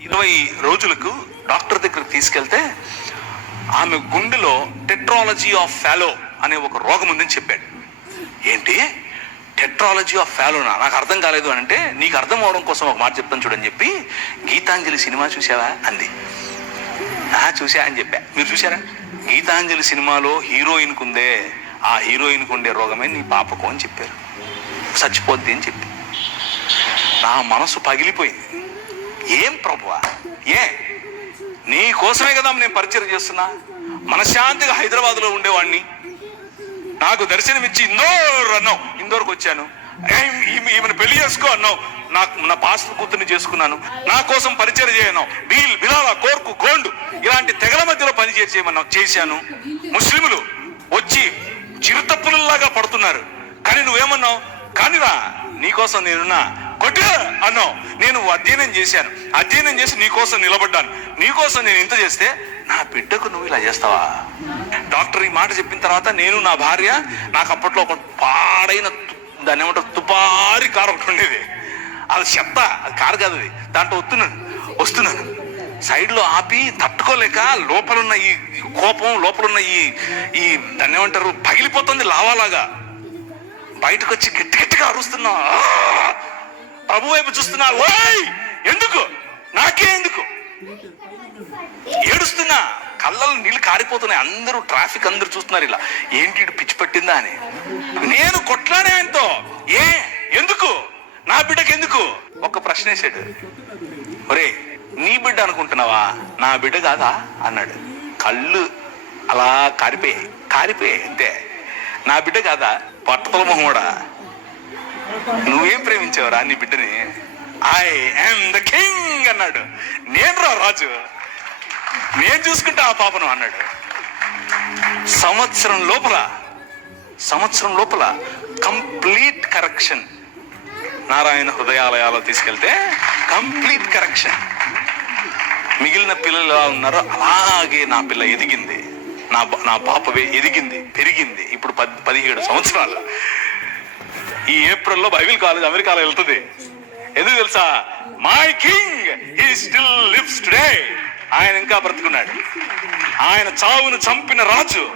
ఇరవై రోజులకు డాక్టర్ దగ్గర తీసుకెళ్తే ఆమె గుండెలో టెట్రాలజీ ఆఫ్ ఫాలో అనే ఒక రోగం ఉందని చెప్పాడు. ఏంటి? టెట్రాలజీ ఆఫ్ ఫ్యాలోనా నాకు అర్థం కాలేదు అని అంటే నీకు అర్థం అవడం కోసం ఒక మాట చెప్తాను చూడని చెప్పి గీతాంజలి సినిమా చూసావా? అంది. నా చూసా అని చెప్పా. మీరు చూసారా? గీతాంజలి సినిమాలో హీరోయిన్ కుందే ఆ హీరోయిన్ ఉండే రోగమే నీ పాపకు అని చెప్పారు. చచ్చిపోద్ది అని చెప్పి. నా మనసు పగిలిపోయింది. ఏం ప్రభువా? ఏ? నీ కోసమే కదా నేను పరిచయం చేస్తున్నా. మనశ్శాంతిగా హైదరాబాద్లో ఉండేవాడిని నాకు దర్శనమిచ్చి ఇందోర్ అన్నావు. ఇందోర్కి వచ్చాను. ఏం ఈమె- ఈమెను పెళ్ళి చేసుకో అన్నావు. నాకు నా పాస్టర్ కూతుర్ని చేసుకున్నాను. నా కోసం పరిచయం చేయను బీల్ బిలాల కోర్కు గోండు ఇలాంటి తెగల మధ్యలో పని చేయమన్నావు చేశాను. ముస్లిములు వచ్చి చిరుతప్పులలాగా పడుతున్నారు. కానీ నువ్వేమన్నావు? కానిరా నీకోసం నేనున్నా. కొట్టు అన్నావు. నేను అధ్యయనం చేశాను. అధ్యయనం చేసి నీకోసం నిలబడ్డాను. నీకోసం నేను ఇంత చేస్తే నా బిడ్డకు నువ్వు ఇలా చేస్తావా? డాక్టర్ ఈ మాట చెప్పిన తర్వాత నేను నా భార్య నాకు అప్పట్లో ఒక పాడైన దాని ఏమంటారు? తుపారి కారు ఒకటి ఉండేది. అది చెత్త అది కారు కాదు అది. దాంట్లో వస్తున్నాను వస్తున్నాను. సైడ్లో ఆపి తట్టుకోలేక లోపలున్న ఈ కోపం లోపలున్న ఈ ఈ దాన్ని ఏమంటారు? పగిలిపోతుంది లావాలాగా. బయటకు వచ్చి గట్టి గట్టిగా అరుస్తున్నా. ప్రభు వైపు చూస్తున్నా ఓయ్! ఎందుకు? నాకే ఎందుకు? ఏడుస్తున్నా కళ్ళలో నీళ్ళు కారిపోతున్నాయి. అందరూ ట్రాఫిక్ అందరూ చూస్తున్నారు ఇలా. ఏంటి పిచ్చి పట్టిందా? అని. నేను కొట్లానే ఆయనతో. ఏ? ఎందుకు? నా బిడ్డకి ఎందుకు? ఒక ప్రశ్న వేసాడు ఒరే నీ బిడ్డ అనుకుంటున్నావా? నా బిడ్డ కాదా? అన్నాడు. కళ్ళు అలా కారిపోయాయి. కారిపోయాయి అంతే. నా బిడ్డ కాదా? పట్టతల కూడా నువ్వేం ప్రేమించావురా నీ బిడ్డని? ఐ యామ్ ద కింగ్ అన్నాడు. నేను రా రాజు. నేను చూసుకుంటా ఆ పాపను అన్నాడు. సంవత్సరం లోపల సంవత్సరం లోపల కంప్లీట్ కరెక్షన్ నారాయణ హృదయాలయాలో తీసుకెళ్తే కంప్లీట్ కరెక్షన్. మిగిలిన పిల్లలు ఎలా ఉన్నారో అలాగే నా పిల్ల ఎదిగింది. నా నా పాప ఎదిగింది పెరిగింది. ఇప్పుడు పద్ పదిహేడు సంవత్సరాలు. ఈ ఏప్రిల్లో బైబిల్ కాలేజ్ అమెరికాలో వెళ్తుంది. ఎందుకు తెలుసా? My king he still lives today ఆయన ఇంకా బ్రతుకున్నాడు. ఆయన చావును చంపిన రాజు